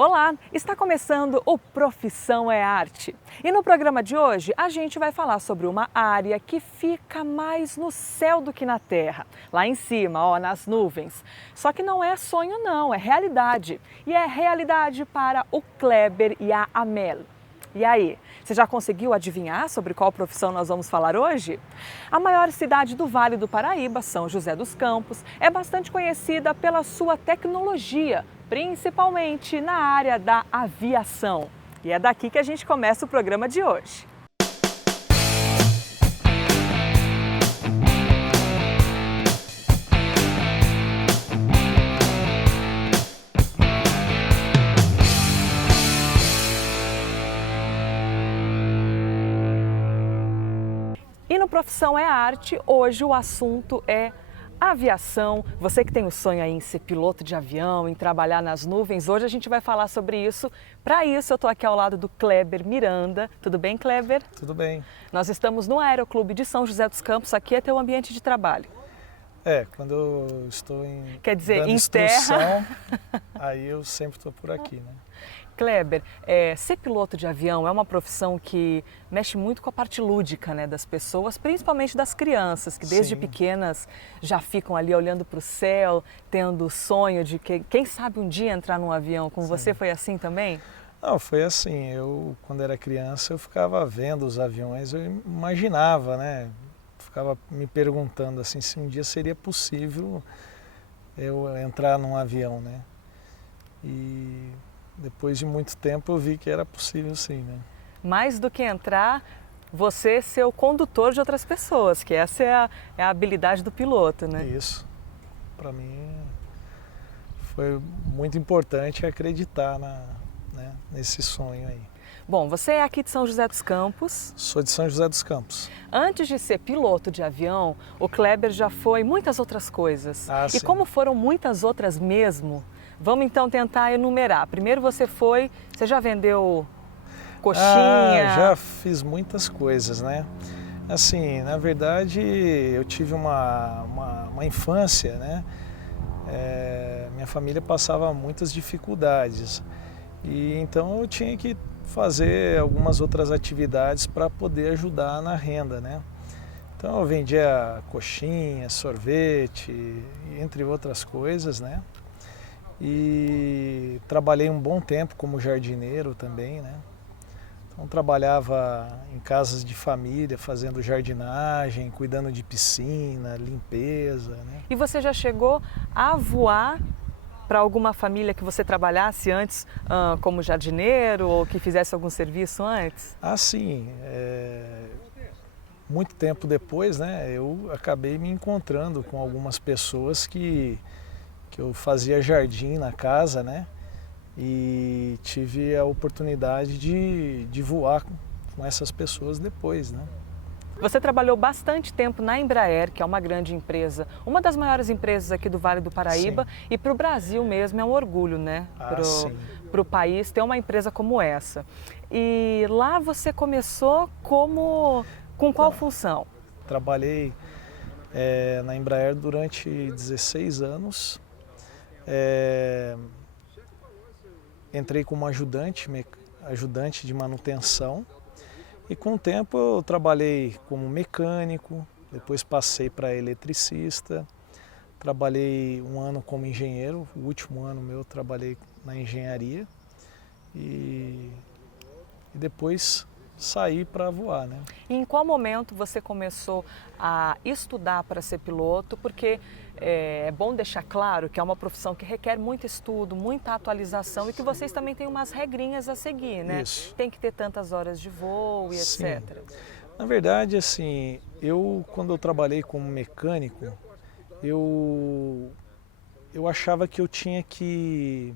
Olá, está começando o Profissão é Arte. E no programa de hoje a gente vai falar sobre uma área que fica mais no céu do que na terra, lá em cima, ó, nas nuvens. Só que não é sonho não, é realidade. E é realidade para o Kleber e a Amel. E aí, você já conseguiu adivinhar sobre qual profissão nós vamos falar hoje? A maior cidade do Vale do Paraíba, São José dos Campos, é bastante conhecida pela sua tecnologia, principalmente na área da aviação. E é daqui que a gente começa o programa de hoje. E no Profissão é Arte, hoje o assunto é aviação. Você que tem o sonho aí em ser piloto de avião, em trabalhar nas nuvens, hoje a gente vai falar sobre isso. Para isso eu estou aqui ao lado do Kleber Miranda. Tudo bem, Kleber? Tudo bem. Nós estamos no Aeroclube de São José dos Campos, aqui é teu ambiente de trabalho. Quando eu estou dando em instrução, terra, aí eu sempre estou por aqui, né? Kleber, ser piloto de avião é uma profissão que mexe muito com a parte lúdica, né, das pessoas, principalmente das crianças, que desde Sim. pequenas já ficam ali olhando para o céu, tendo o sonho de que, quem sabe um dia entrar num avião. Com você foi assim também? Não, foi assim, quando era criança eu ficava vendo os aviões, eu imaginava, né? Ficava me perguntando assim, se um dia seria possível eu entrar num avião, né? E depois de muito tempo eu vi que era possível sim, né? Mais do que entrar, você ser o condutor de outras pessoas, que essa é a habilidade do piloto, né? Isso, para mim foi muito importante acreditar nesse sonho aí. Bom, você é aqui de São José dos Campos. Sou de São José dos Campos. Antes de ser piloto de avião, o Kleber já foi muitas outras coisas. E Sim. como foram muitas outras mesmo, vamos então tentar enumerar. Primeiro você já vendeu coxinha? Já fiz muitas coisas, né? Assim, na verdade, eu tive uma infância, né? Minha família passava muitas dificuldades e então eu tinha que fazer algumas outras atividades para poder ajudar na renda, né? Então eu vendia coxinha, sorvete, entre outras coisas, né? E trabalhei um bom tempo como jardineiro também, né? Então trabalhava em casas de família, fazendo jardinagem, cuidando de piscina, limpeza, né? E você já chegou a voar para alguma família que você trabalhasse antes como jardineiro ou que fizesse algum serviço antes? Sim. Muito tempo depois, né, eu acabei me encontrando com algumas pessoas que eu fazia jardim na casa, né? E tive a oportunidade de voar com essas pessoas depois, né? Você trabalhou bastante tempo na Embraer, que é uma grande empresa, uma das maiores empresas aqui do Vale do Paraíba. Sim. E para o Brasil mesmo é um orgulho, né? Para o país ter uma empresa como essa. E lá você começou com qual função? Trabalhei na Embraer durante 16 anos. Entrei como ajudante de manutenção e com o tempo eu trabalhei como mecânico, depois passei para eletricista, trabalhei um ano como engenheiro, o último ano meu eu trabalhei na engenharia e depois saí para voar, né? E em qual momento você começou a estudar para ser piloto? Porque é bom deixar claro que é uma profissão que requer muito estudo, muita atualização e que vocês também têm umas regrinhas a seguir, né? Isso. Tem que ter tantas horas de voo e Sim. etc. Na verdade, assim, quando eu trabalhei como mecânico, eu achava que eu tinha que,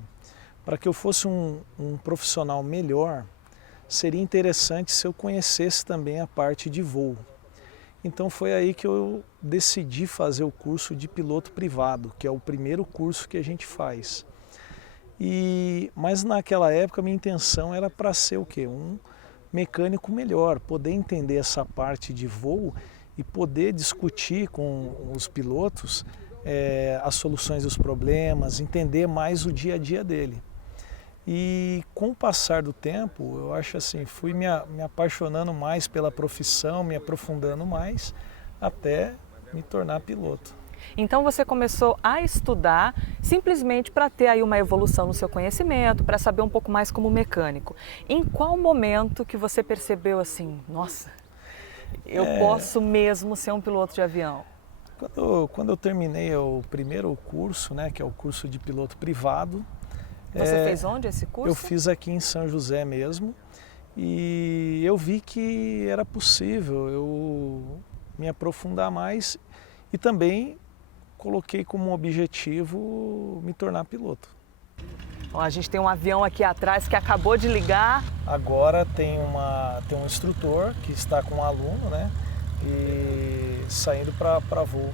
para que eu fosse um profissional melhor, seria interessante se eu conhecesse também a parte de voo. Então foi aí que eu decidi fazer o curso de piloto privado, que é o primeiro curso que a gente faz. Mas naquela época a minha intenção era para ser o quê? Um mecânico melhor, poder entender essa parte de voo e poder discutir com os pilotos as soluções dos problemas, entender mais o dia a dia dele. E com o passar do tempo, eu acho assim, fui me apaixonando mais pela profissão, me aprofundando mais, até me tornar piloto. Então você começou a estudar simplesmente para ter aí uma evolução no seu conhecimento, para saber um pouco mais como mecânico. Em qual momento que você percebeu assim, nossa, eu posso mesmo ser um piloto de avião? Quando eu terminei o primeiro curso, né, que é o curso de piloto privado. Você fez onde esse curso? Eu fiz aqui em São José mesmo, e eu vi que era possível eu me aprofundar mais e também coloquei como objetivo me tornar piloto. Ó, a gente tem um avião aqui atrás que acabou de ligar. Agora tem um instrutor que está com um aluno, né, e saindo para voo.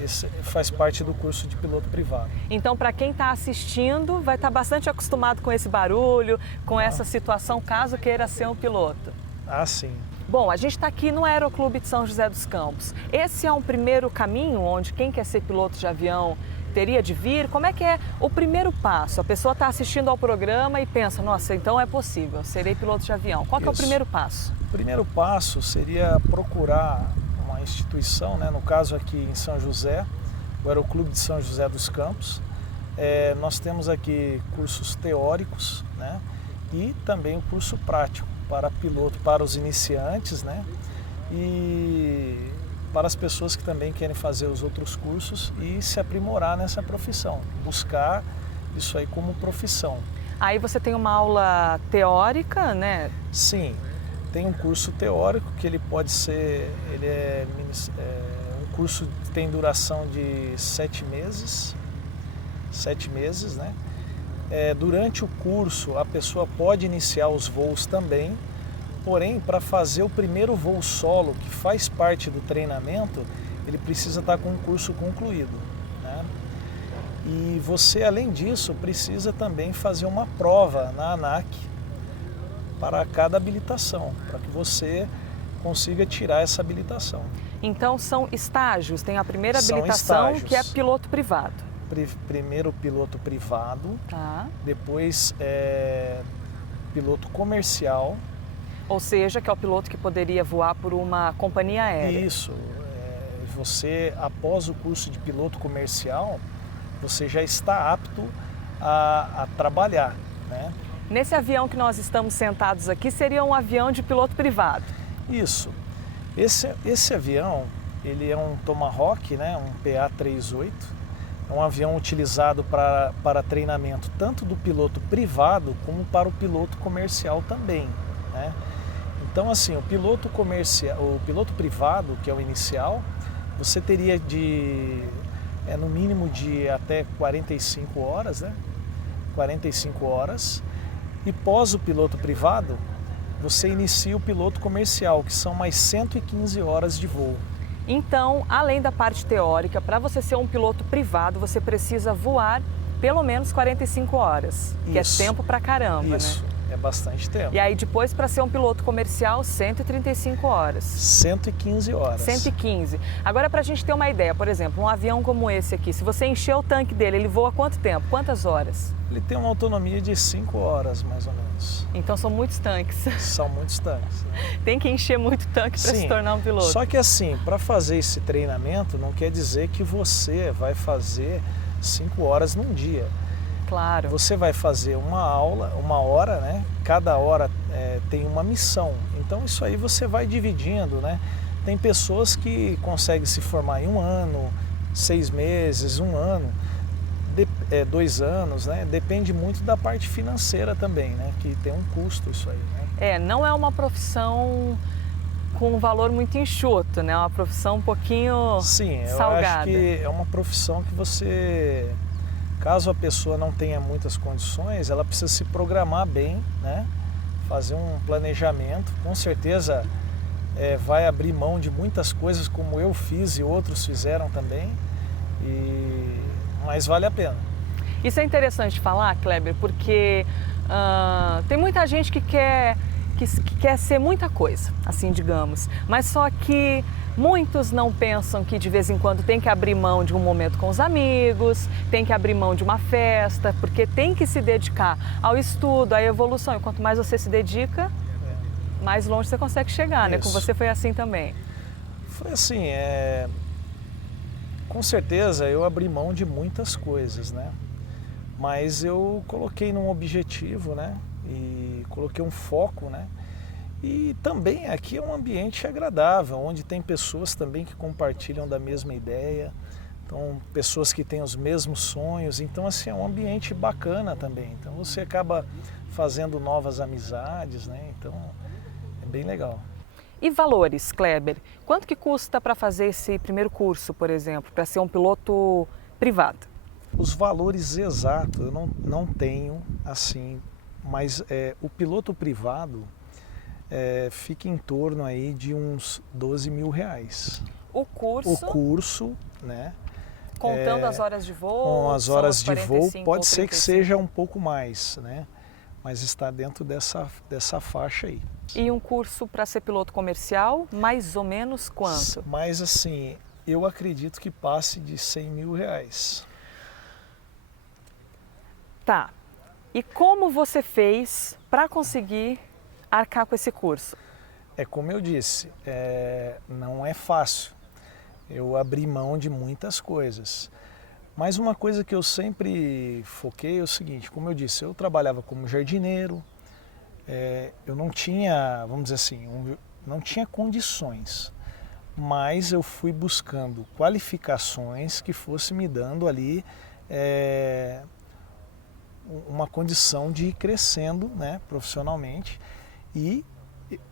Esse faz parte do curso de piloto privado. Então, para quem está assistindo, vai estar bastante acostumado com esse barulho, com essa situação, caso queira ser um piloto. Ah, sim. Bom, a gente está aqui no Aeroclube de São José dos Campos. Esse é um primeiro caminho onde quem quer ser piloto de avião teria de vir? Como é que é o primeiro passo? A pessoa está assistindo ao programa e pensa, nossa, então é possível, serei piloto de avião. Qual que é o primeiro passo? O primeiro passo seria procurar uma instituição, né? No caso aqui em São José, o Aeroclube de São José dos Campos. Nós temos aqui cursos teóricos, né? E também o curso prático para piloto, para os iniciantes, né? E para as pessoas que também querem fazer os outros cursos e se aprimorar nessa profissão, buscar isso aí como profissão. Aí você tem uma aula teórica, né? Sim, tem um curso teórico que ele pode ser, um curso que tem duração de 7 meses, né? Durante o curso a pessoa pode iniciar os voos também, porém para fazer o primeiro voo solo, que faz parte do treinamento, ele precisa estar com o curso concluído, né? E você, além disso, precisa também fazer uma prova na ANAC para cada habilitação, para que você consiga tirar essa habilitação. Então são estágios, tem a primeira habilitação que é piloto privado. Primeiro piloto privado, tá. Depois piloto comercial. Ou seja, que é o piloto que poderia voar por uma companhia aérea. Isso, você após o curso de piloto comercial, você já está apto a trabalhar, né? Nesse avião que nós estamos sentados aqui, seria um avião de piloto privado? Isso. Esse avião, ele é um Tomahawk, né? Um PA-38. É um avião utilizado para treinamento tanto do piloto privado como para o piloto comercial também, né? Então, assim, o piloto privado, que é o inicial, você teria no mínimo de até 45 horas, né? 45 horas. E pós o piloto privado, você inicia o piloto comercial, que são mais 115 horas de voo. Então, além da parte teórica, para você ser um piloto privado, você precisa voar pelo menos 45 horas, que é tempo pra caramba, Isso, né? É bastante tempo. E aí depois, para ser um piloto comercial, 135 horas. 115 horas. 115. Agora, para a gente ter uma ideia, por exemplo, um avião como esse aqui, se você encher o tanque dele, ele voa quanto tempo? Quantas horas? Ele tem uma autonomia de 5 horas, mais ou menos. Então são muitos tanques. São muitos tanques. Né? Tem que encher muito tanque para se tornar um piloto. Só que assim, para fazer esse treinamento, não quer dizer que você vai fazer 5 horas num dia. Claro. Você vai fazer uma hora, né? Cada hora tem uma missão. Então isso aí você vai dividindo, né? Tem pessoas que conseguem se formar em 1 ano, 6 meses, 1 ano, 2 anos, né? Depende muito da parte financeira também, né? Que tem um custo isso aí, né? Não é uma profissão com um valor muito enxuto, né? É uma profissão um pouquinho salgada. Eu acho que é uma profissão que você... Caso a pessoa não tenha muitas condições, ela precisa se programar bem, né? Fazer um planejamento. Com certeza vai abrir mão de muitas coisas, como eu fiz e outros fizeram também, mas vale a pena. Isso é interessante falar, Kleber, porque tem muita gente que quer ser muita coisa, assim digamos, mas só que Muitos não pensam que de vez em quando tem que abrir mão de um momento com os amigos, tem que abrir mão de uma festa, porque tem que se dedicar ao estudo, à evolução. E quanto mais você se dedica, mais longe você consegue chegar, né? Com você foi assim também. Foi assim, com certeza eu abri mão de muitas coisas, né? Mas eu coloquei num objetivo, né? E coloquei um foco, né? E também aqui é um ambiente agradável, onde tem pessoas também que compartilham da mesma ideia, então pessoas que têm os mesmos sonhos, então assim é um ambiente bacana também. Então você acaba fazendo novas amizades, né? Então é bem legal. E valores, Kleber? Quanto que custa para fazer esse primeiro curso, por exemplo, para ser um piloto privado? Os valores exatos eu não tenho assim, mas o piloto privado fica em torno aí de uns 12 mil reais. O curso? O curso, né? Contando as horas de voo? Com as horas de voo, pode ser que 35? seja um pouco mais, né? Mas está dentro dessa faixa aí. E um curso para ser piloto comercial, mais ou menos quanto? Mas assim, eu acredito que passe de 100 mil reais. Tá. E como você fez para conseguir arcar com esse curso? É como eu disse, não é fácil. Eu abri mão de muitas coisas. Mas uma coisa que eu sempre foquei é o seguinte, como eu disse, eu trabalhava como jardineiro, eu não tinha, vamos dizer assim, não tinha condições, mas eu fui buscando qualificações que fossem me dando ali uma condição de ir crescendo, né, profissionalmente, e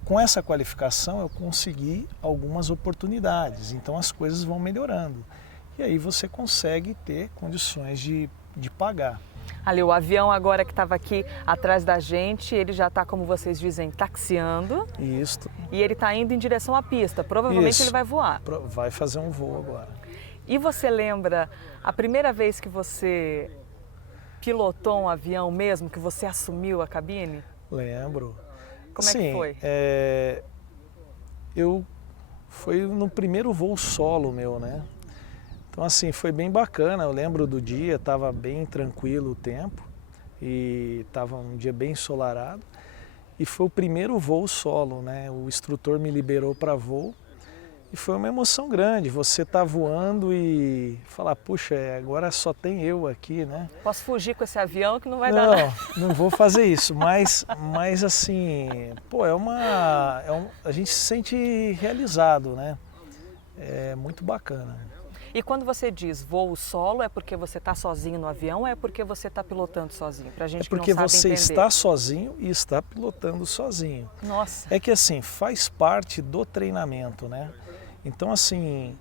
com essa qualificação eu consegui algumas oportunidades, então as coisas vão melhorando. E aí você consegue ter condições de pagar. Ali, o avião agora que estava aqui atrás da gente, ele já está, como vocês dizem, taxiando. Isso. E ele está indo em direção à pista. Provavelmente ele vai voar. Vai fazer um voo agora. E você lembra a primeira vez que você pilotou um avião mesmo, que você assumiu a cabine? Lembro. Como é que foi? Foi no primeiro voo solo meu, né? Então assim, foi bem bacana, eu lembro do dia, estava bem tranquilo o tempo e estava um dia bem ensolarado e foi o primeiro voo solo, né? O instrutor me liberou para voo e foi uma emoção grande, você tá voando e falar, puxa, agora só tem eu aqui, né? Posso fugir com esse avião que não vai dar nada. Não vou fazer isso, mas assim, pô, a gente se sente realizado, né? É muito bacana. E quando você diz voo solo, é porque você está sozinho no avião ou é porque você está pilotando sozinho? Pra gente que não sabe entender. É porque você está sozinho e está pilotando sozinho. Nossa. É que assim, faz parte do treinamento, né? Então assim,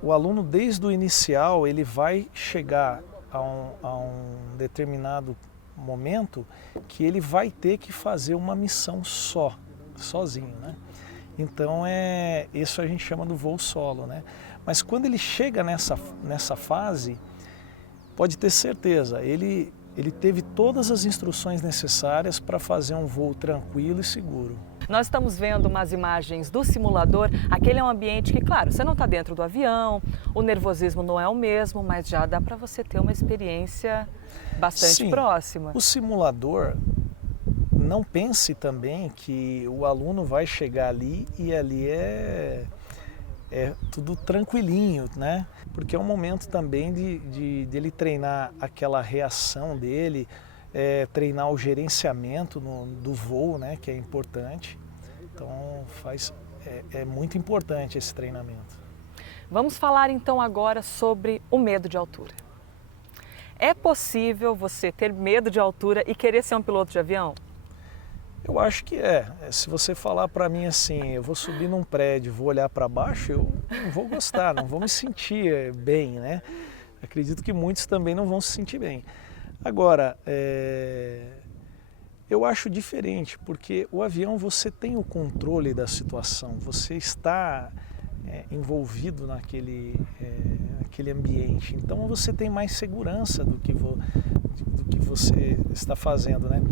o aluno desde o inicial, ele vai chegar a um determinado momento que ele vai ter que fazer uma missão sozinho, né? Então isso a gente chama do voo solo, né? Mas quando ele chega nessa fase, pode ter certeza, ele teve todas as instruções necessárias para fazer um voo tranquilo e seguro. Nós estamos vendo umas imagens do simulador, aquele é um ambiente que, claro, você não está dentro do avião, o nervosismo não é o mesmo, mas já dá para você ter uma experiência bastante próxima. O simulador, não pense também que o aluno vai chegar ali e ali é tudo tranquilinho, né? Porque é um momento também de ele treinar aquela reação dele, treinar o gerenciamento do voo, né? Que é importante. Então é muito importante esse treinamento. Vamos falar então agora sobre o medo de altura. É possível você ter medo de altura e querer ser um piloto de avião? Eu acho que se você falar para mim assim, eu vou subir num prédio, vou olhar para baixo, eu não vou gostar, não vou me sentir bem, né? Acredito que muitos também não vão se sentir bem. Agora, eu acho diferente, porque o avião você tem o controle da situação, você está envolvido naquele ambiente, então você tem mais segurança do que você está fazendo, né?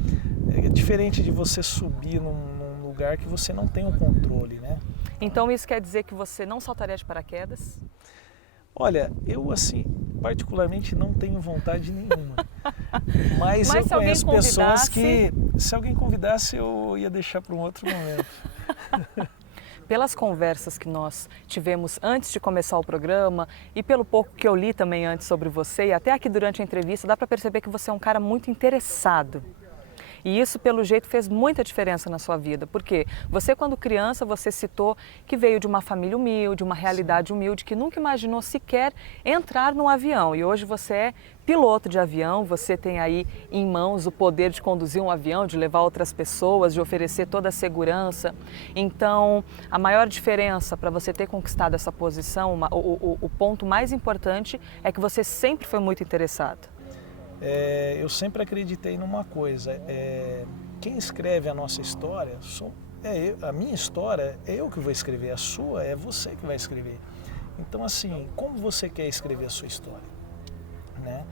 É diferente de você subir num lugar que você não tem o controle, né? Então isso quer dizer que você não saltaria de paraquedas? Olha, eu assim, particularmente não tenho vontade nenhuma. Mas eu se alguém conheço pessoas convidasse... que, se alguém convidasse, eu ia deixar para um outro momento. Pelas conversas que nós tivemos antes de começar o programa e pelo pouco que eu li também antes sobre você e até aqui durante a entrevista, dá para perceber que você é um cara muito interessado. E isso, pelo jeito, fez muita diferença na sua vida, porque você, quando criança, você citou que veio de uma família humilde, uma realidade humilde, que nunca imaginou sequer entrar num avião. E hoje você é piloto de avião, você tem aí em mãos o poder de conduzir um avião, de levar outras pessoas, de oferecer toda a segurança. Então, a maior diferença para você ter conquistado essa posição, o ponto mais importante é que você sempre foi muito interessado. Eu sempre acreditei numa coisa, quem escreve a nossa história, a minha história é eu que vou escrever, a sua é você que vai escrever. Então assim, como você quer escrever a sua história? Né?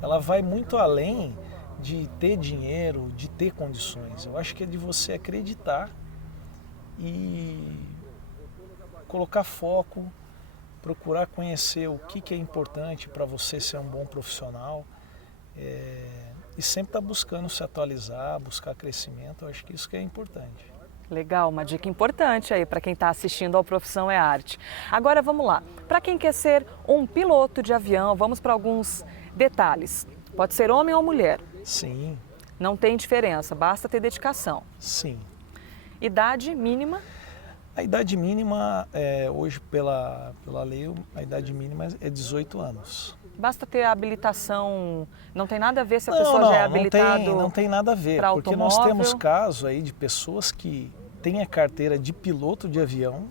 Ela vai muito além de ter dinheiro, de ter condições. Eu acho que é de você acreditar e colocar foco, procurar conhecer o que é importante para você ser um bom profissional. E sempre estar buscando se atualizar, buscar crescimento, eu acho que isso que é importante. Legal, uma dica importante aí para quem está assistindo ao Profissão é Arte. Agora vamos lá, para quem quer ser um piloto de avião, vamos para alguns detalhes. Pode ser homem ou mulher? Sim. Não tem diferença, basta ter dedicação. Sim. Idade mínima? A idade mínima, hoje pela lei, a idade mínima é 18 anos. Basta ter a habilitação, não tem nada a ver se a pessoa já é habilitada. Não tem nada a ver, porque nós temos casos aí de pessoas que têm a carteira de piloto de avião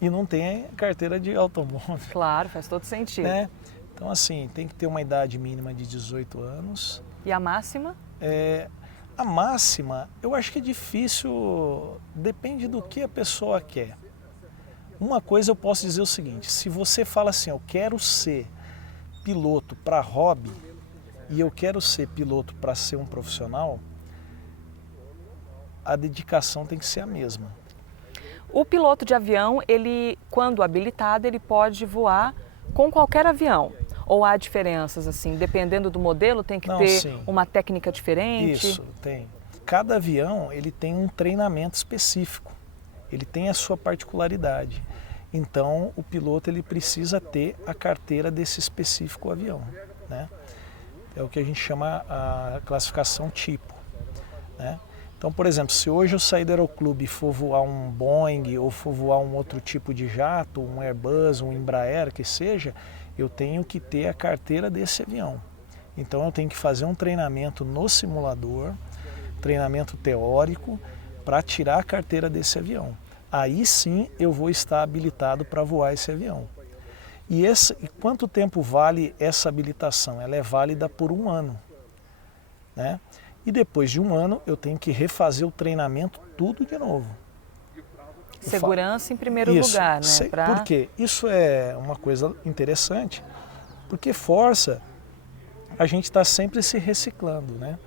e não têm a carteira de automóvel. Claro, faz todo sentido. Então assim, tem que ter uma idade mínima de 18 anos. E a máxima? A máxima, eu acho que é difícil, depende do que a pessoa quer. Uma coisa eu posso dizer o seguinte, se você fala assim, eu quero ser piloto para hobby e eu quero ser piloto para ser um profissional, a dedicação tem que ser a mesma. O piloto de avião, ele, quando habilitado, ele pode voar com qualquer avião? Ou há diferenças, assim, dependendo do modelo, tem que ter uma técnica diferente? Isso, tem. Cada avião, ele tem um treinamento específico, ele tem a sua particularidade. Então, o piloto ele precisa ter a carteira desse específico avião, né? É o que a gente chama a classificação tipo, né? Então, por exemplo, se hoje eu sair do aeroclube e for voar um Boeing ou for voar um outro tipo de jato, um Airbus, um Embraer, que seja, eu tenho que ter a carteira desse avião. Então, eu tenho que fazer um treinamento no simulador, treinamento teórico, para tirar a carteira desse avião. Aí sim eu vou estar habilitado para voar esse avião. E quanto tempo vale essa habilitação? Ela é válida por 1 ano, né? E depois de 1 ano eu tenho que refazer o treinamento tudo de novo. Segurança em primeiro lugar, né? Por quê? Isso é uma coisa interessante, porque força a gente está sempre se reciclando, né?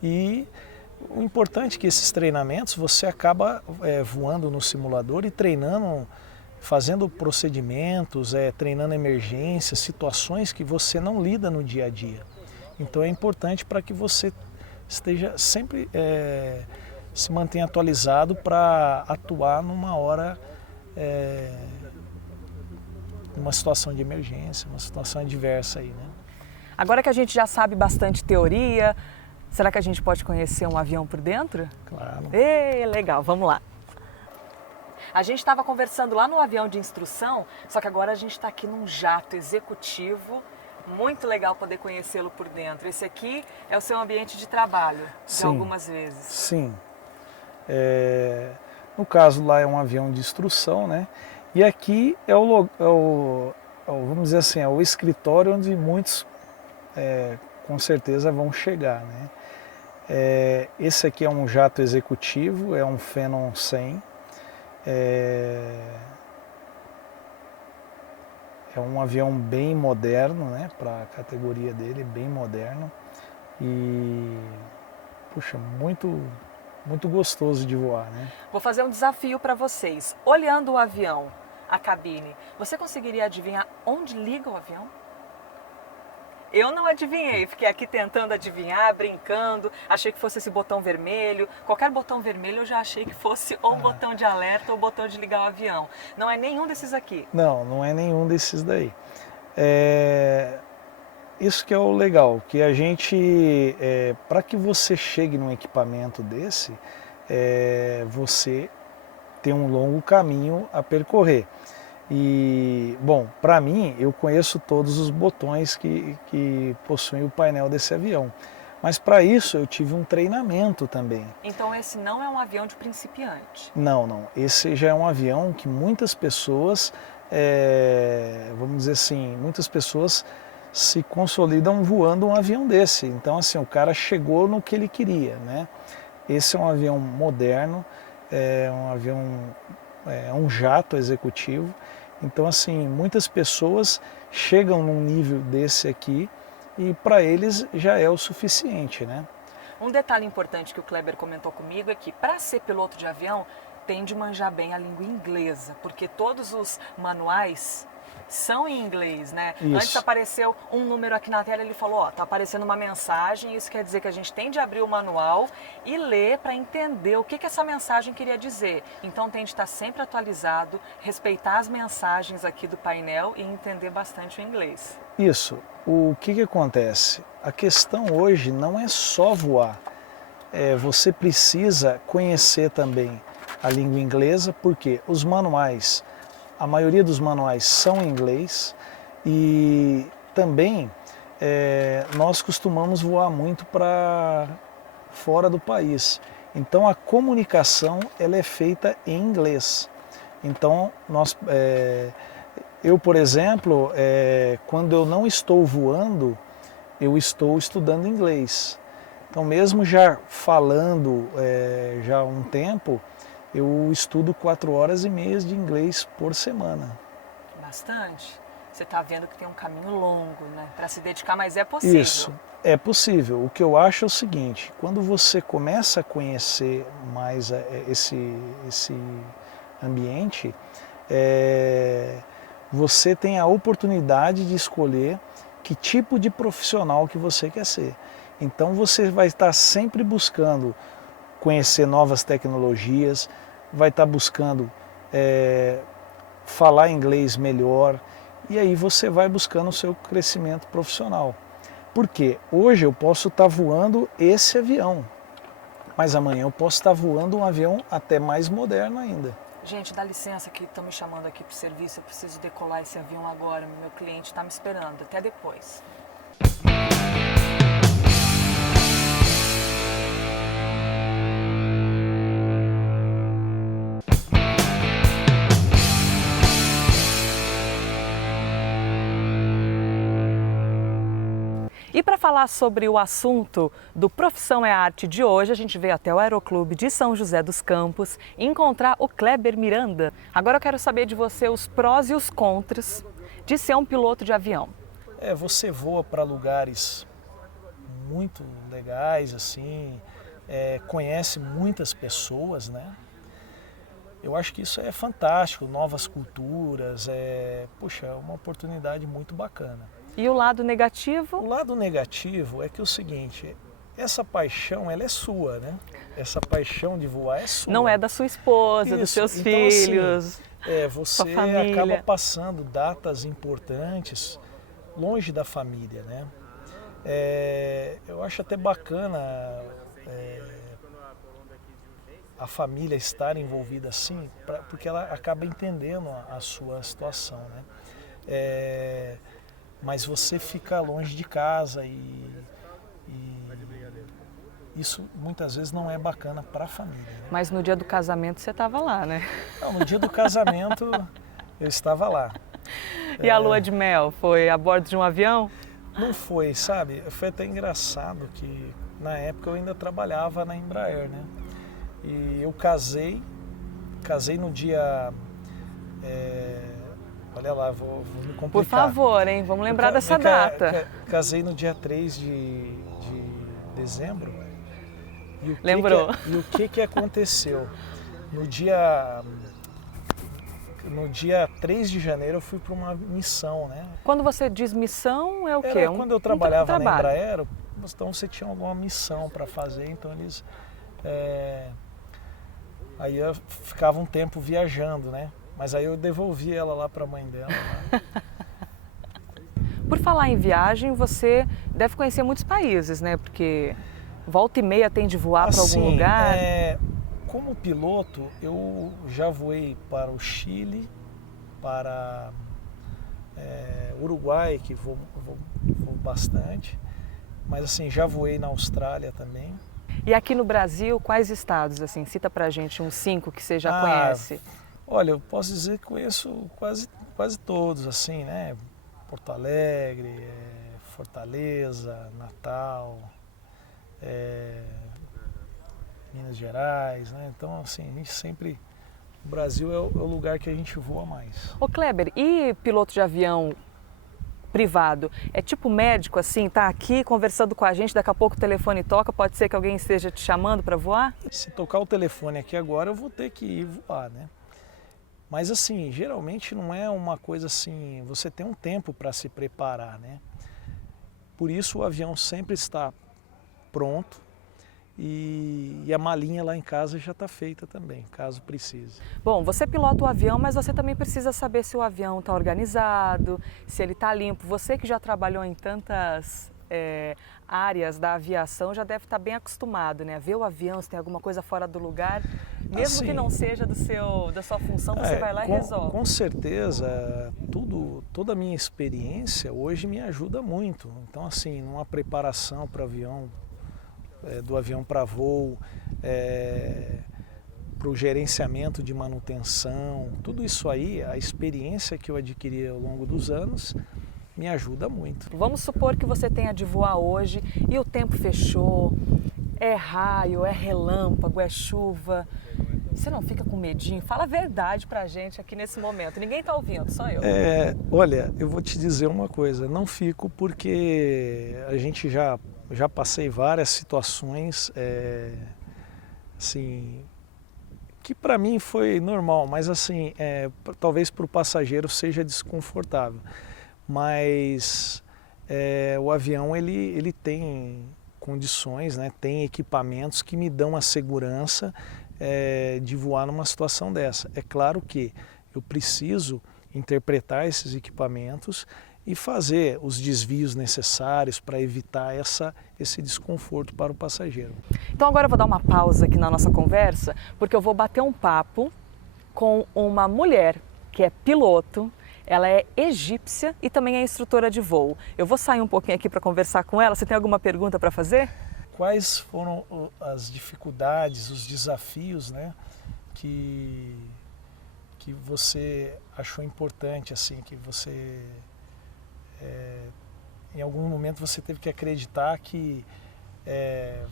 E o importante é que esses treinamentos você acaba voando no simulador e treinando, fazendo procedimentos, treinando emergências, situações que você não lida no dia a dia. Então é importante para que você esteja sempre se mantenha atualizado para atuar numa hora, numa situação de emergência, uma situação adversa aí, né? Agora que a gente já sabe bastante teoria, será que a gente pode conhecer um avião por dentro? Claro. Legal, vamos lá. A gente estava conversando lá no avião de instrução, só que agora a gente está aqui num jato executivo. Muito legal poder conhecê-lo por dentro. Esse aqui é o seu ambiente de trabalho, de algumas vezes. Sim. No caso lá é um avião de instrução, né? E aqui vamos dizer assim, é o escritório onde muitos com certeza vão chegar, né? Esse aqui é um jato executivo, é um Phenom 100. É um avião bem moderno, né? Para a categoria dele, bem moderno. E, puxa, muito muito gostoso de voar, né? Vou fazer um desafio para vocês. Olhando o avião, a cabine, você conseguiria adivinhar onde liga o avião? Eu não adivinhei, fiquei aqui tentando adivinhar, brincando, achei que fosse esse botão vermelho. Qualquer botão vermelho eu já achei que fosse ou botão de alerta ou botão de ligar o avião. Não é nenhum desses aqui. Não, não é nenhum desses daí. Isso que é o legal, que a gente, para que você chegue num equipamento desse, você tem um longo caminho a percorrer. E, bom, para mim, eu conheço todos os botões que possuem o painel desse avião. Mas para isso eu tive um treinamento também. Então esse não é um avião de principiante? Não, não. Esse já é um avião que muitas pessoas, vamos dizer assim, muitas pessoas se consolidam voando um avião desse. Então, assim, o cara chegou no que ele queria, né? Esse é um avião moderno, é um avião, um jato executivo. Então, assim, muitas pessoas chegam num nível desse aqui e para eles já é o suficiente, né? Um detalhe importante que o Kleber comentou comigo é que para ser piloto de avião tem de manjar bem a língua inglesa, porque todos os manuais são em inglês, né? Isso. Antes apareceu um número aqui na tela, ele falou, ó, tá aparecendo uma mensagem, isso quer dizer que a gente tem de abrir o manual e ler para entender o que essa mensagem queria dizer. Então tem de estar sempre atualizado, respeitar as mensagens aqui do painel e entender bastante o inglês. Isso. O que acontece? A questão hoje não é só voar. Você precisa conhecer também a língua inglesa, porque os manuais, a maioria dos manuais são em inglês e também nós costumamos voar muito para fora do país. Então a comunicação ela é feita em inglês. Então eu, por exemplo, quando eu não estou voando, eu estou estudando inglês. Então, mesmo já falando já há um tempo, eu estudo 4 horas e meia de inglês por semana. Bastante. Você está vendo que tem um caminho longo, né? Para se dedicar, mas é possível. Isso, é possível. O que eu acho é o seguinte, quando você começa a conhecer mais esse ambiente, você tem a oportunidade de escolher que tipo de profissional que você quer ser. Então você vai estar sempre buscando conhecer novas tecnologias, vai estar buscando falar inglês melhor e aí você vai buscando o seu crescimento profissional. Porque hoje eu posso estar voando esse avião, mas amanhã eu posso estar voando um avião até mais moderno ainda. Gente, dá licença que estão me chamando aqui para o serviço, eu preciso decolar esse avião agora, meu cliente está me esperando, até depois. E para falar sobre o assunto do Profissão é Arte de hoje, a gente veio até o Aeroclube de São José dos Campos encontrar o Kleber Miranda. Agora eu quero saber de você os prós e os contras de ser um piloto de avião. Você voa para lugares muito legais, assim, conhece muitas pessoas, né? Eu acho que isso é fantástico, novas culturas, poxa, é uma oportunidade muito bacana. E o lado negativo? O lado negativo é que é o seguinte, essa paixão ela é sua, né? Essa paixão de voar é sua. Não é da sua esposa, dos seus então, filhos, assim, você acaba passando datas importantes longe da família, né? Eu acho até bacana a família estar envolvida assim, porque ela acaba entendendo a sua situação, né? Mas você fica longe de casa e isso muitas vezes não é bacana para a família. Né? Mas no dia do casamento você estava lá, né? Não, no dia do casamento eu estava lá. E a lua de mel foi a bordo de um avião? Não foi, sabe? Foi até engraçado que na época eu ainda trabalhava na Embraer, né? E eu casei no dia... olha lá, vou me complicar. Por favor, hein? Vamos lembrar dessa data. Casei no dia 3 de dezembro Lembrou? E o que aconteceu? No dia 3 de janeiro eu fui para uma missão, né? Quando você diz missão, é o quê? Era quando eu trabalhava na trabalho. Embraer, então você tinha alguma missão para fazer, então eles... aí eu ficava um tempo viajando, né? Mas aí eu devolvi ela lá para a mãe dela. Né? Por falar em viagem, você deve conhecer muitos países, né? Porque volta e meia tem de voar para algum lugar. Como piloto, eu já voei para o Chile, para Uruguai, que vou bastante, mas assim, já voei na Austrália também. E aqui no Brasil, quais estados? Assim, cita pra gente uns 5 que você já conhece. Olha, eu posso dizer que conheço quase todos, assim, né? Porto Alegre, Fortaleza, Natal, Minas Gerais, né? Então, assim, a gente sempre... O Brasil é o lugar que a gente voa mais. Ô Kleber, e piloto de avião privado? É tipo médico, assim, tá aqui conversando com a gente, daqui a pouco o telefone toca, pode ser que alguém esteja te chamando para voar? Se tocar o telefone aqui agora, eu vou ter que ir voar, né? Mas, assim, geralmente não é uma coisa assim... Você tem um tempo para se preparar, né? Por isso o avião sempre está pronto. E a malinha lá em casa já está feita também, caso precise. Bom, você pilota o avião, mas você também precisa saber se o avião está organizado, se ele está limpo. Você que já trabalhou em tantas áreas da aviação já deve estar bem acostumado, né? Ver o avião, se tem alguma coisa fora do lugar, mesmo assim, que não seja da sua função, você vai lá e resolve. Com certeza, toda a minha experiência hoje me ajuda muito. Então, assim, numa preparação para o avião, do avião para voo, para o gerenciamento de manutenção, tudo isso aí, a experiência que eu adquiri ao longo dos anos, me ajuda muito. Vamos supor que você tenha de voar hoje e o tempo fechou, é raio, é relâmpago, é chuva. Você não fica com medinho? Fala a verdade pra gente aqui nesse momento. Ninguém tá ouvindo, só eu. Olha, eu vou te dizer uma coisa, não fico porque a gente já passei várias situações, assim, que para mim foi normal, mas assim, talvez para o passageiro seja desconfortável. Mas o avião ele tem condições, né, tem equipamentos que me dão a segurança de voar numa situação dessa. É claro que eu preciso interpretar esses equipamentos e fazer os desvios necessários para evitar esse desconforto para o passageiro. Então agora eu vou dar uma pausa aqui na nossa conversa, porque eu vou bater um papo com uma mulher que é piloto. Ela é egípcia e também é instrutora de voo. Eu vou sair um pouquinho aqui para conversar com ela. Você tem alguma pergunta para fazer? Quais foram as dificuldades, os desafios, né, que você achou importante, assim, que você, em algum momento você teve que acreditar que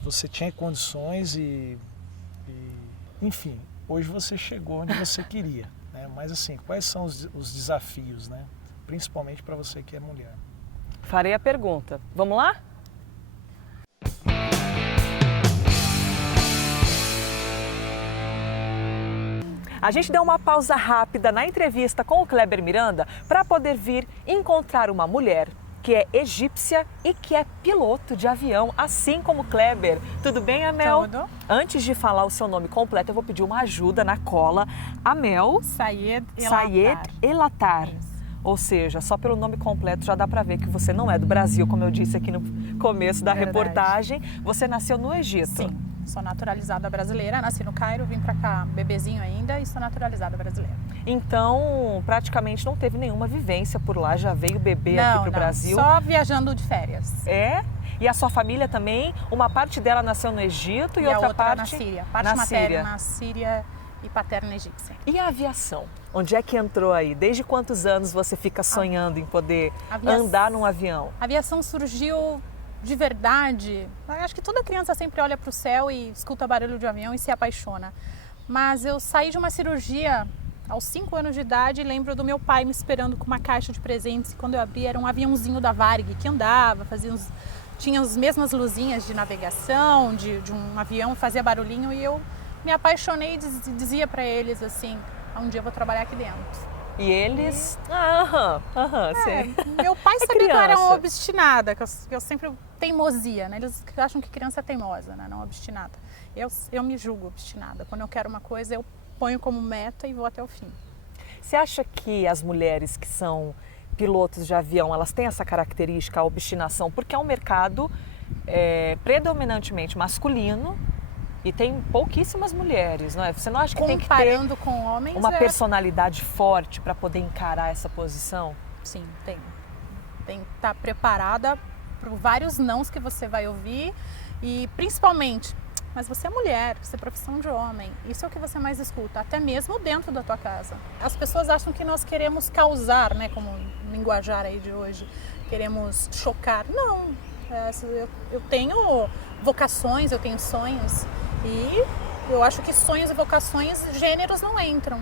você tinha condições enfim, hoje você chegou onde você queria. Mas assim, quais são os desafios, né? Principalmente para você que é mulher? Farei a pergunta. Vamos lá? A gente deu uma pausa rápida na entrevista com o Kleber Miranda para poder vir encontrar uma mulher que é egípcia e que é piloto de avião, assim como o Kleber. Tudo bem, Amel? Tudo. Antes de falar o seu nome completo, eu vou pedir uma ajuda na cola. Amel Sayed Elatar. Ou seja, só pelo nome completo já dá para ver que você não é do Brasil, como eu disse aqui no começo da reportagem. Você nasceu no Egito. Sim, sou naturalizada brasileira, nasci no Cairo, vim para cá bebezinho ainda e sou naturalizada brasileira. Então, praticamente não teve nenhuma vivência por lá, já veio bebê aqui para o Brasil? Só viajando de férias. É? E a sua família também? Uma parte dela nasceu no Egito e outra parte na Síria. Parte materna na Síria e paterna egípcia. E a aviação? Onde é que entrou aí? Desde quantos anos você fica sonhando em poder andar num avião? A aviação surgiu de verdade. Acho que toda criança sempre olha para o céu e escuta barulho de avião e se apaixona. Mas eu saí de uma cirurgia aos 5 anos de idade e lembro do meu pai me esperando com uma caixa de presentes. E quando eu abri, era um aviãozinho da Varig que andava, fazia uns tinha as mesmas luzinhas de navegação, de um avião, fazia barulhinho, e eu me apaixonei e dizia para eles assim, um dia eu vou trabalhar aqui dentro. E eles? Sim. Meu pai sabia que eu era criança. uma obstinada, que eu sempre teimosia, né? Eles acham que criança é teimosa, né? Não obstinada. Eu me julgo obstinada. Quando eu quero uma coisa, eu ponho como meta e vou até o fim. Você acha que as mulheres que são pilotos de avião, elas têm essa característica, a obstinação, porque é um mercado predominantemente masculino e tem pouquíssimas mulheres, não é? Você não acha que tem que ter Comparando com homens, uma personalidade forte para poder encarar essa posição? Sim, tem. Tem que estar preparada para vários nãos que você vai ouvir e principalmente, mas você é mulher, você é profissão de homem, isso é o que você mais escuta, até mesmo dentro da tua casa. As pessoas acham que nós queremos causar, né, como linguajar aí de hoje, queremos chocar. Não, eu tenho vocações, eu tenho sonhos e eu acho que sonhos e vocações, gêneros não entram.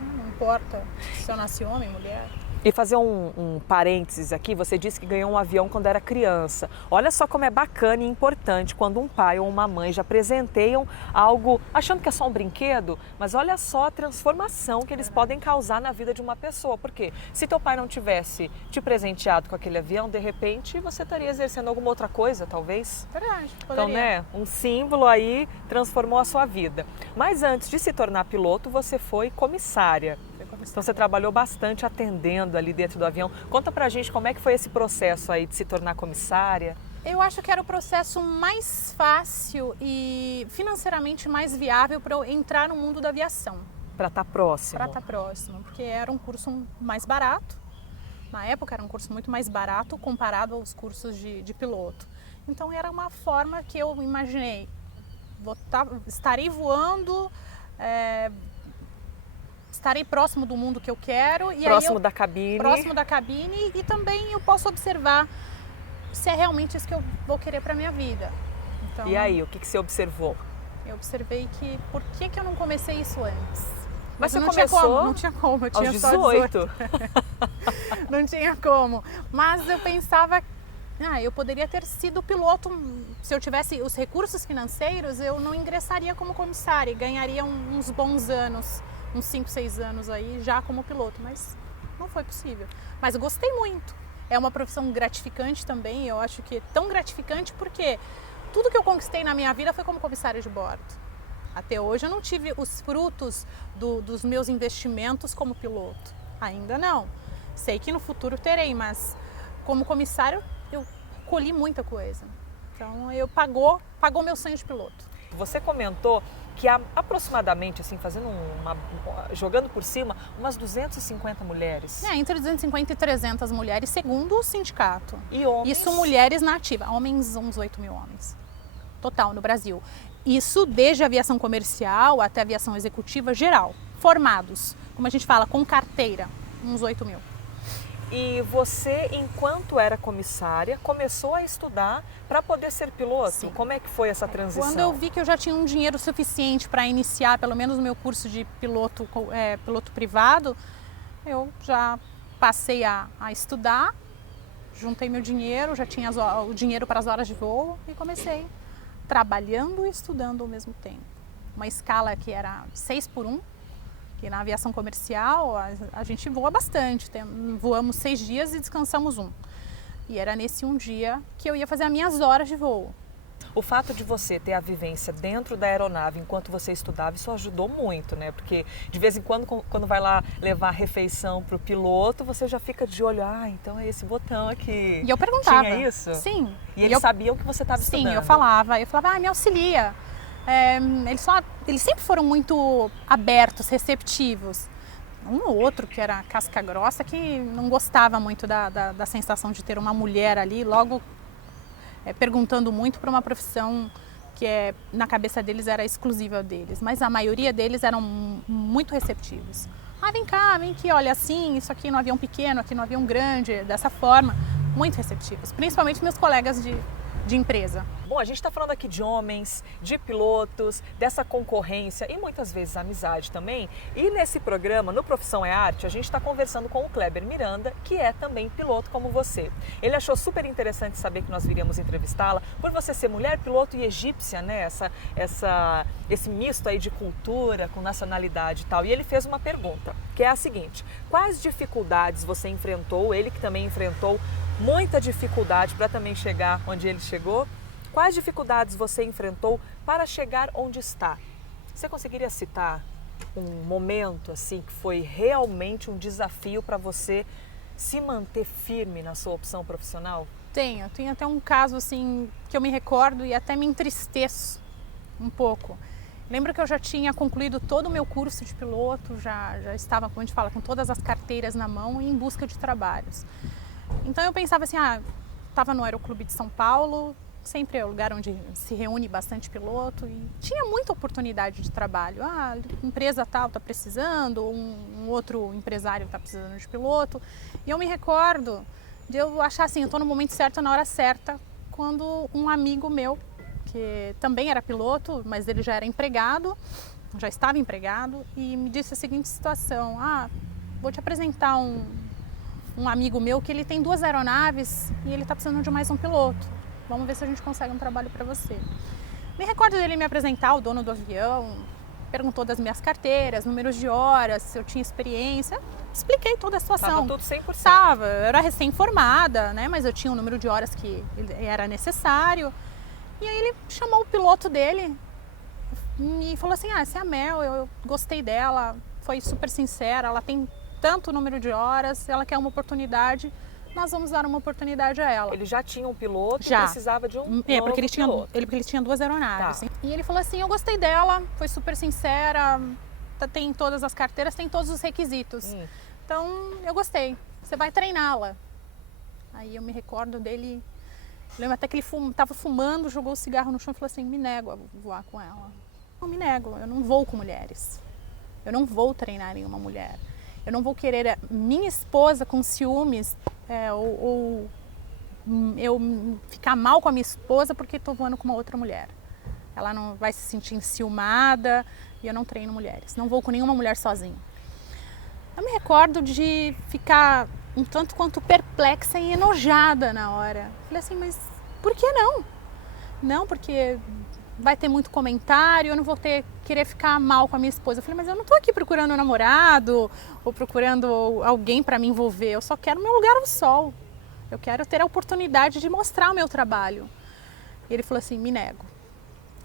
Não importa se eu nasci homem, mulher. E fazer um parênteses aqui, você disse que ganhou um avião quando era criança. Olha só como é bacana e importante quando um pai ou uma mãe já presenteiam algo, achando que é só um brinquedo, mas olha só a transformação que eles podem causar na vida de uma pessoa. Porque se teu pai não tivesse te presenteado com aquele avião, de repente você estaria exercendo alguma outra coisa, talvez? Verdade, poderia. Então, né, um símbolo aí transformou a sua vida. Mas antes de se tornar piloto, você foi comissária. Então você trabalhou bastante atendendo ali dentro do avião. Conta pra gente como é que foi esse processo aí de se tornar comissária. Eu acho que era o processo mais fácil e financeiramente mais viável para eu entrar no mundo da aviação. Para estar próximo. Para estar próximo, porque era um curso mais barato. Na época era um curso muito mais barato comparado aos cursos de piloto. Então era uma forma que eu imaginei. Estarei voando, estarei próximo do mundo que eu quero. E próximo aí da cabine. Próximo da cabine e também eu posso observar se é realmente isso que eu vou querer para minha vida. Então, e aí, o que você observou? Eu observei que por que eu não comecei isso antes? Mas você não começou não tinha como, eu tinha aos só 18. Não tinha como. Mas eu pensava, eu poderia ter sido piloto, se eu tivesse os recursos financeiros, eu não ingressaria como comissária e ganharia uns bons anos, uns 5, 6 anos aí já como piloto, mas não foi possível. Mas eu gostei muito. É uma profissão gratificante também, eu acho que é tão gratificante porque tudo que eu conquistei na minha vida foi como comissária de bordo. Até hoje eu não tive os frutos dos meus investimentos como piloto. Ainda não. Sei que no futuro terei, mas como comissário eu colhi muita coisa. Então eu pagou meu sonho de piloto. Você comentou que há aproximadamente, assim, jogando por cima, umas 250 mulheres. Entre 250 e 300 mulheres, segundo o sindicato. E homens? Isso mulheres na ativa. Homens, uns 8 mil homens. Total, no Brasil. Isso desde a aviação comercial até a aviação executiva geral. Formados, como a gente fala, com carteira, uns 8 mil. E você, enquanto era comissária, começou a estudar para poder ser piloto? Sim. Como é que foi essa transição? Quando eu vi que eu já tinha um dinheiro suficiente para iniciar pelo menos o meu curso de piloto privado, eu já passei a estudar, juntei meu dinheiro, já tinha o dinheiro para as horas de voo e comecei trabalhando e estudando ao mesmo tempo. Uma escala que era 6x1, que na aviação comercial a gente voa bastante, voamos 6 dias e descansamos 1. E era nesse 1 dia que eu ia fazer as minhas horas de voo. O fato de você ter a vivência dentro da aeronave enquanto você estudava, isso ajudou muito, né? Porque de vez em quando vai lá levar a refeição para o piloto, você já fica de olho, então é esse botão aqui. E eu perguntava. Tinha isso? Sim. E eles sabiam que você estava estudando? Sim, eu falava, me auxilia. Eles sempre foram muito abertos, receptivos. Um ou outro que era casca grossa, que não gostava muito da sensação de ter uma mulher ali, logo perguntando muito para uma profissão que na cabeça deles era exclusiva deles. Mas a maioria deles eram muito receptivos. Vem cá, vem aqui, olha assim, isso aqui no avião pequeno, aqui no avião grande, dessa forma. Muito receptivos, principalmente meus colegas de empresa. Bom, a gente está falando aqui de homens, de pilotos, dessa concorrência e muitas vezes amizade também. E nesse programa, no Profissão é Arte, a gente está conversando com o Kleber Miranda, que é também piloto como você. Ele achou super interessante saber que nós viríamos entrevistá-la, por você ser mulher, piloto e egípcia, né? Esse misto aí de cultura com nacionalidade e tal. E ele fez uma pergunta, que é a seguinte: quais dificuldades você enfrentou, ele que também enfrentou muita dificuldade para também chegar onde ele chegou? Quais dificuldades você enfrentou para chegar onde está? Você conseguiria citar um momento assim que foi realmente um desafio para você se manter firme na sua opção profissional? Tenho até um caso assim que eu me recordo e até me entristeço um pouco. Lembro que eu já tinha concluído todo o meu curso de piloto, já estava, como a gente fala, com todas as carteiras na mão e em busca de trabalhos. Então eu pensava assim, estava no Aeroclube de São Paulo, sempre é o lugar onde se reúne bastante piloto e tinha muita oportunidade de trabalho. A empresa tal está precisando, um outro empresário está precisando de piloto. E eu me recordo de eu achar assim, eu estou no momento certo, na hora certa, quando um amigo meu, que também era piloto, mas ele já era empregado, já estava empregado, e me disse a seguinte situação: vou te apresentar um amigo meu que ele tem 2 aeronaves e ele está precisando de mais um piloto. Vamos ver se a gente consegue um trabalho para você. Me recordo dele me apresentar, o dono do avião, perguntou das minhas carteiras, números de horas, se eu tinha experiência. Expliquei toda a situação. Estava tudo 100%. Estava, eu era recém-formada, né? Mas eu tinha o número de horas que era necessário. E aí ele chamou o piloto dele e falou assim: essa é a Mel, eu gostei dela, foi super sincera, ela tem tanto número de horas, ela quer uma oportunidade. Nós vamos dar uma oportunidade a ela. Ele já tinha um piloto já. E precisava de um novo porque piloto. Porque ele tinha 2 aeronaves. Tá. E ele falou assim: eu gostei dela, foi super sincera, tem todas as carteiras, tem todos os requisitos. Então, eu gostei. Você vai treiná-la. Aí eu me recordo dele, lembro até que ele estava fumando, jogou o cigarro no chão e falou assim: me nego a voar com ela. Não me nego, eu não vou com mulheres. Eu não vou treinar nenhuma mulher. Eu não vou querer a minha esposa com ciúmes ou eu ficar mal com a minha esposa porque estou voando com uma outra mulher. Ela não vai se sentir enciumada e eu não treino mulheres. Não vou com nenhuma mulher sozinha. Eu me recordo de ficar um tanto quanto perplexa e enojada na hora. Falei assim, mas por que não? Não, porque vai ter muito comentário, eu não vou querer ficar mal com a minha esposa. Eu falei, mas eu não estou aqui procurando um namorado ou procurando alguém para me envolver. Eu só quero meu lugar ao sol. Eu quero ter a oportunidade de mostrar o meu trabalho. E ele falou assim, me nego.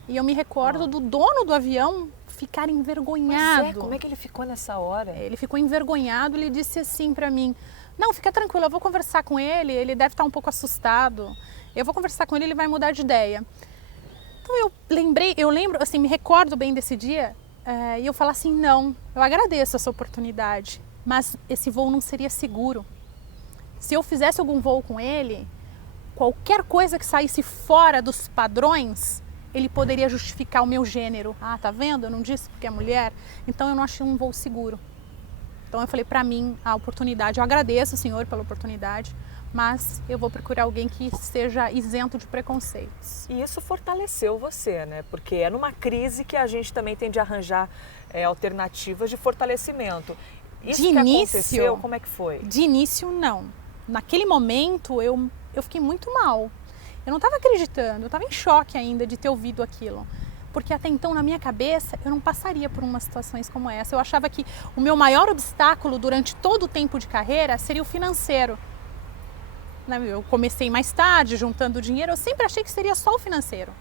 E eu me recordo do dono do avião ficar envergonhado. Mas como é que ele ficou nessa hora? Ele ficou envergonhado, ele disse assim para mim: não, fica tranquilo, eu vou conversar com ele, ele deve estar um pouco assustado. Eu vou conversar com ele, ele vai mudar de ideia. Então eu lembro, assim, me recordo bem desse dia e eu falo assim, não, eu agradeço essa oportunidade, mas esse voo não seria seguro. Se eu fizesse algum voo com ele, qualquer coisa que saísse fora dos padrões, ele poderia justificar o meu gênero. Ah, tá vendo? Eu não disse porque é mulher. Então eu não achei um voo seguro. Então eu falei, para mim, a oportunidade, eu agradeço o senhor pela oportunidade, mas eu vou procurar alguém que seja isento de preconceitos. E isso fortaleceu você, né? Porque é numa crise que a gente também tem de arranjar alternativas de fortalecimento. Isso de que início, aconteceu, como é que foi? De início, não. Naquele momento, eu fiquei muito mal. Eu não estava acreditando, eu estava em choque ainda de ter ouvido aquilo. Porque até então, na minha cabeça, eu não passaria por umas situações como essa. Eu achava que o meu maior obstáculo durante todo o tempo de carreira seria o financeiro. Eu comecei mais tarde, juntando dinheiro, eu sempre achei que seria só o financeiro.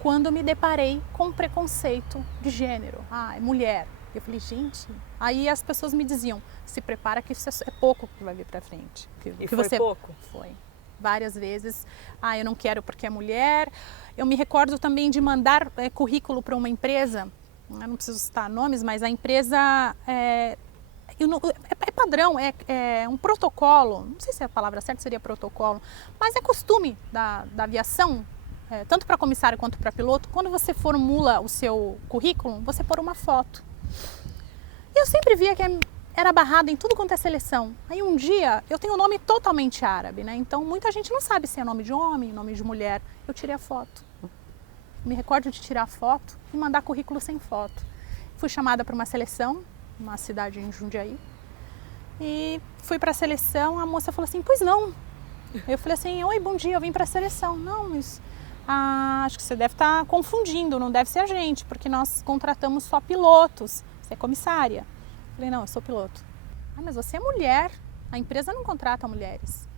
Quando eu me deparei com um preconceito de gênero, é mulher. Eu falei, gente, aí as pessoas me diziam, se prepara que isso é pouco que vai vir pra frente. E foi pouco? Foi. Várias vezes, eu não quero porque é mulher. Eu me recordo também de mandar currículo para uma empresa, eu não preciso citar nomes, mas a empresa é padrão, é um protocolo, não sei se a palavra certa seria protocolo, mas é costume da aviação, tanto para comissário quanto para piloto, quando você formula o seu currículo, você pôr uma foto. E eu sempre via que era barrada em tudo quanto é seleção. Aí um dia, eu tenho um nome totalmente árabe, né? Então muita gente não sabe se é nome de homem, nome de mulher. Eu tirei a foto. Me recordo de tirar a foto e mandar currículo sem foto. Fui chamada para uma seleção, uma cidade em Jundiaí. E fui para a seleção, a moça falou assim, pois não. Eu falei assim, oi, bom dia, eu vim para a seleção. Não, mas acho que você deve estar confundindo, não deve ser a gente, porque nós contratamos só pilotos. Você é comissária. Eu falei, não, eu sou piloto. Ah, mas você é mulher, a empresa não contrata mulheres.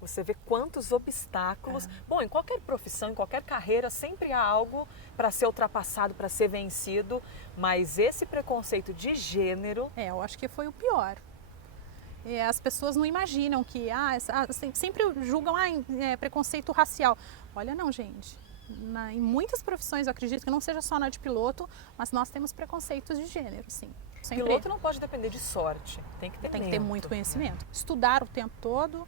Você vê quantos obstáculos. Bom, em qualquer profissão, em qualquer carreira, sempre há algo para ser ultrapassado, para ser vencido, mas esse preconceito de gênero... Eu acho que foi o pior. As pessoas não imaginam que, sempre julgam, preconceito racial. Olha, não, gente. Em muitas profissões, eu acredito que não seja só na de piloto, mas nós temos preconceitos de gênero, sim. Sempre. Piloto não pode depender de sorte, tem que ter muito conhecimento. Estudar o tempo todo,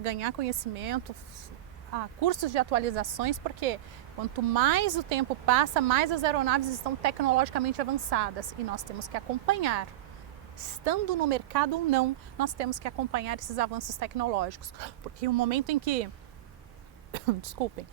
ganhar conhecimento, cursos de atualizações, porque quanto mais o tempo passa, mais as aeronaves estão tecnologicamente avançadas e nós temos que acompanhar. Estando no mercado ou não, nós temos que acompanhar esses avanços tecnológicos, porque o momento em que, desculpem,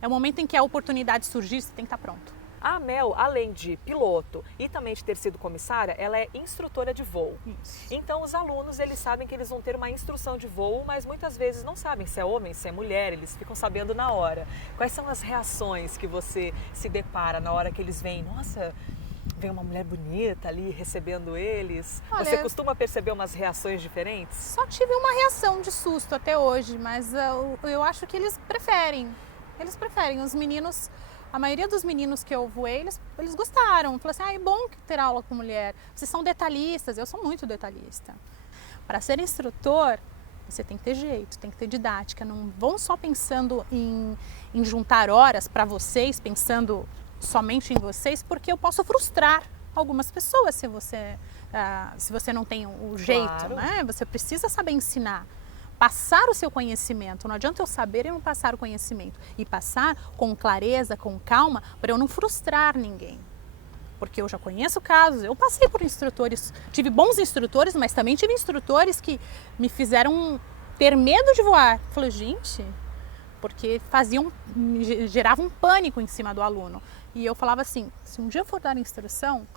é o momento em que a oportunidade surgir, você tem que estar pronto. A Mel, além de piloto e também de ter sido comissária, ela é instrutora de voo. Isso. Então os alunos, eles sabem que eles vão ter uma instrução de voo, mas muitas vezes não sabem se é homem, se é mulher, eles ficam sabendo na hora. Quais são as reações que você se depara na hora que eles veem? Nossa, vem uma mulher bonita ali recebendo eles. Olha, você costuma perceber umas reações diferentes? Só tive uma reação de susto até hoje, mas eu acho que eles preferem. Eles preferem. Os meninos, a maioria dos meninos que eu voei, eles gostaram. Falaram assim, é bom ter aula com mulher. Vocês são detalhistas, eu sou muito detalhista. Para ser instrutor, você tem que ter jeito, tem que ter didática. Não vão só pensando em juntar horas para vocês, pensando somente em vocês, porque eu posso frustrar algumas pessoas se você não tem o jeito, claro, né? Você precisa saber ensinar, passar o seu conhecimento. Não adianta eu saber e não passar o conhecimento. E passar com clareza, com calma, para eu não frustrar ninguém. Porque eu já conheço casos, eu passei por instrutores, tive bons instrutores, mas também tive instrutores que me fizeram ter medo de voar. Eu falei, gente, porque geravam um pânico em cima do aluno. E eu falava assim, se um dia eu for dar instrução,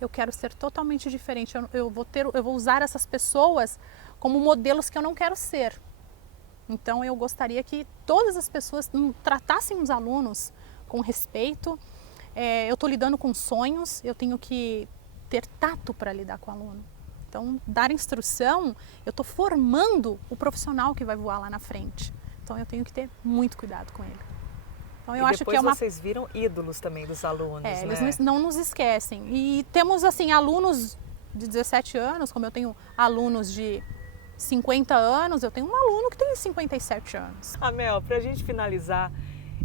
eu quero ser totalmente diferente. Eu vou usar essas pessoas como modelos que eu não quero ser. Então eu gostaria que todas as pessoas tratassem os alunos com respeito. Eu estou lidando com sonhos, eu tenho que ter tato para lidar com o aluno. Então, dar instrução, eu estou formando o profissional que vai voar lá na frente. Então eu tenho que ter muito cuidado com ele. Então, eu acho que vocês viram ídolos também dos alunos, né? Eles não nos esquecem. E temos assim alunos de 17 anos, como eu tenho alunos de 50 anos, eu tenho um aluno que tem 57 anos. Mel, para a gente finalizar,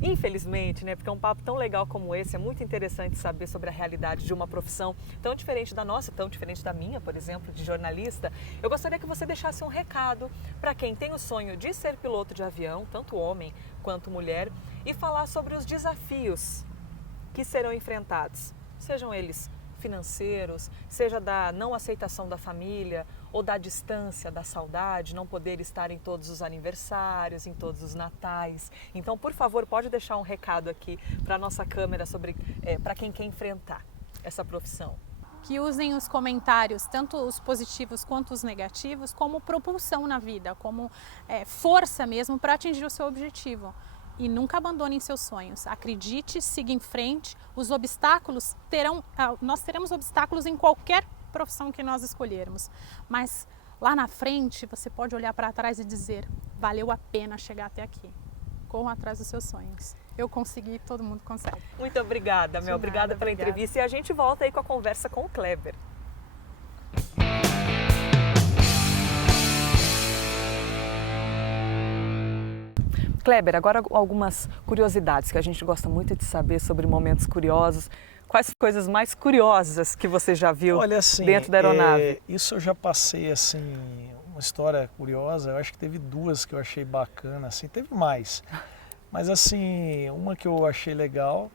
infelizmente, né, porque é um papo tão legal como esse, é muito interessante saber sobre a realidade de uma profissão tão diferente da nossa, tão diferente da minha, por exemplo, de jornalista. Eu gostaria que você deixasse um recado para quem tem o sonho de ser piloto de avião, tanto homem quanto mulher, e falar sobre os desafios que serão enfrentados, sejam eles financeiros, seja da não aceitação da família ou da distância, da saudade, não poder estar em todos os aniversários, em todos os natais. Então, por favor, pode deixar um recado aqui para a nossa câmera sobre para quem quer enfrentar essa profissão. Que usem os comentários, tanto os positivos quanto os negativos, como propulsão na vida, como força mesmo para atingir o seu objetivo. E nunca abandonem seus sonhos. Acredite, siga em frente. Os obstáculos nós teremos obstáculos em qualquer profissão que nós escolhermos. Mas lá na frente você pode olhar para trás e dizer, valeu a pena chegar até aqui. Corram atrás dos seus sonhos. Eu consegui, todo mundo consegue. Muito obrigada, Mel. Obrigada pela entrevista. E a gente volta aí com a conversa com o Kleber. Kleber, agora algumas curiosidades que a gente gosta muito de saber sobre momentos curiosos. Quais coisas mais curiosas que você já viu dentro da aeronave? Isso eu já passei, assim, uma história curiosa. Eu acho que teve duas que eu achei bacana, assim, teve mais. Mas, assim, uma que eu achei legal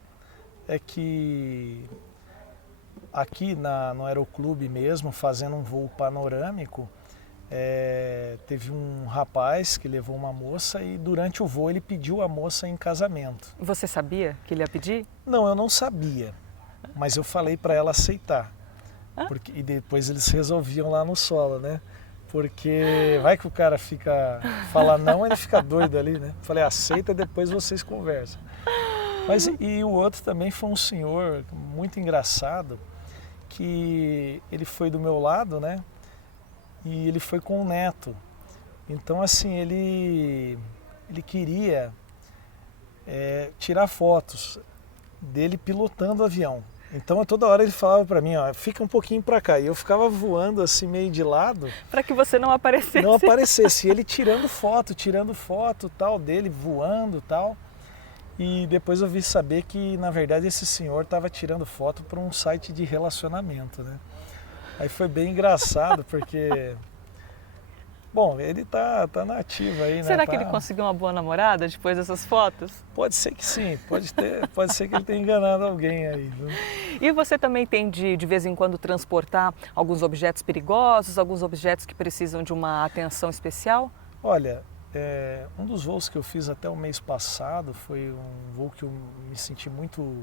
é que aqui no aeroclube mesmo, fazendo um voo panorâmico, teve um rapaz que levou uma moça e durante o voo ele pediu a moça em casamento. Você sabia que ele ia pedir? Não, eu não sabia, mas eu falei para ela aceitar. E depois eles resolviam lá no solo, né? Porque vai que o cara fala não, ele fica doido ali, né? Falei, aceita, depois vocês conversam. Mas e o outro também foi um senhor muito engraçado, que ele foi do meu lado, né? E ele foi com o neto. Então, assim, ele queria tirar fotos dele pilotando o avião. Então, toda hora ele falava para mim, ó, fica um pouquinho para cá. E eu ficava voando assim, meio de lado. Para que você não aparecesse. Não aparecesse. E ele tirando foto tal, dele voando tal. E depois eu vi saber que, na verdade, esse senhor estava tirando foto para um site de relacionamento, né? Aí foi bem engraçado, porque... Bom, ele tá na ativa aí, né? Será que ele conseguiu uma boa namorada depois dessas fotos? Pode ser que sim, pode ser que ele tenha enganado alguém aí, viu? E você também tem de vez em quando transportar alguns objetos perigosos, alguns objetos que precisam de uma atenção especial? Olha, um dos voos que eu fiz até o mês passado foi um voo que eu me senti muito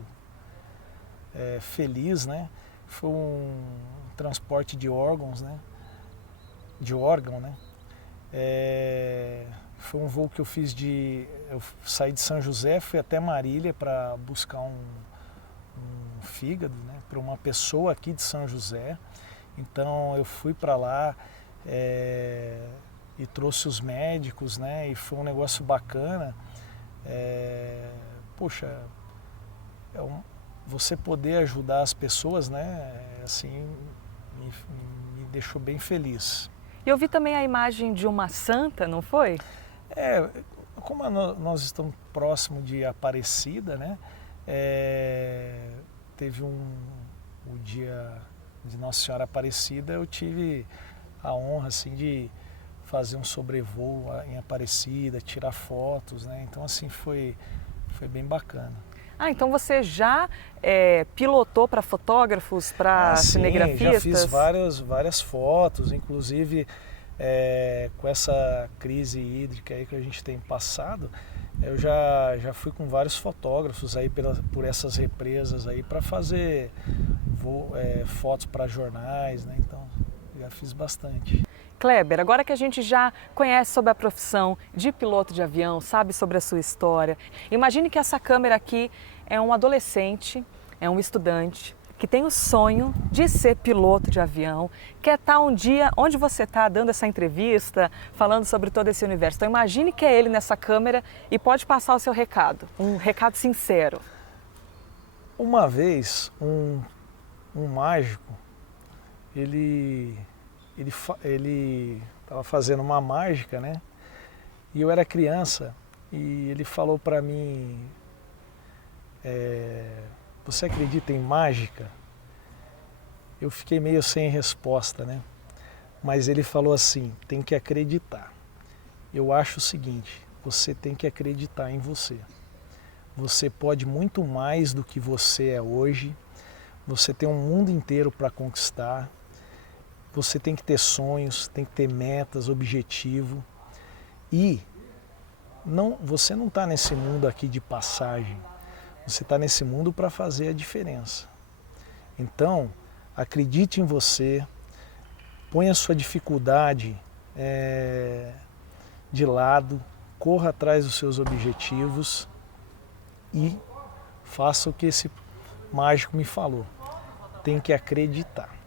feliz, né? Foi um transporte de órgãos, né? De órgão, né? Foi um voo que eu fiz eu saí de São José, fui até Marília para buscar um fígado, né? Para uma pessoa aqui de São José. Então eu fui para lá e trouxe os médicos, né? E foi um negócio bacana. Poxa, você poder ajudar as pessoas, né? Assim, me deixou bem feliz. E eu vi também a imagem de uma santa, não foi? Como nós estamos próximo de Aparecida, né? Teve o dia de Nossa Senhora Aparecida, eu tive a honra assim, de fazer um sobrevoo em Aparecida, tirar fotos, né? Então assim, foi bem bacana. Ah, então você já pilotou para fotógrafos, para cinegrafistas? Já fiz várias fotos, inclusive com essa crise hídrica aí que a gente tem passado, eu já fui com vários fotógrafos aí por essas represas aí para fazer fotos para jornais, né? Então já fiz bastante. Kleber, agora que a gente já conhece sobre a profissão de piloto de avião, sabe sobre a sua história, imagine que essa câmera aqui é um adolescente, é um estudante que tem o sonho de ser piloto de avião, quer estar um dia onde você está dando essa entrevista, falando sobre todo esse universo. Então imagine que é ele nessa câmera e pode passar o seu recado, um recado sincero. Uma vez, um mágico, ele estava fazendo uma mágica, né? E eu era criança e ele falou para mim, você acredita em mágica? Eu fiquei meio sem resposta, né? Mas ele falou assim, tem que acreditar. Eu acho o seguinte, você tem que acreditar em você. Você pode muito mais do que você é hoje. Você tem um mundo inteiro para conquistar. Você tem que ter sonhos, tem que ter metas, objetivo. E você não está nesse mundo aqui de passagem. Você está nesse mundo para fazer a diferença. Então, acredite em você, ponha a sua dificuldade de lado, corra atrás dos seus objetivos e faça o que esse mágico me falou. Tem que acreditar.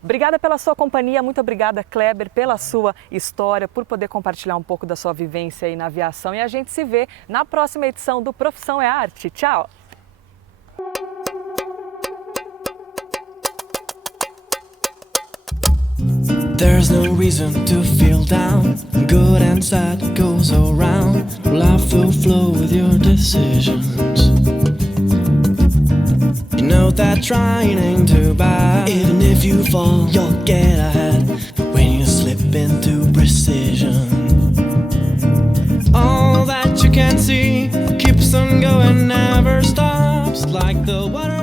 Obrigada pela sua companhia, muito obrigada, Kleber, pela sua história, por poder compartilhar um pouco da sua vivência aí na aviação. E a gente se vê na próxima edição do Profissão é Arte. Tchau! There's no reason to feel down. Good and sad goes around. Life will flow with your decisions. You know that trying ain't too bad. Even if you fall, you'll get ahead. When you slip into precision, all that you can see keeps on going, never stops. Like the water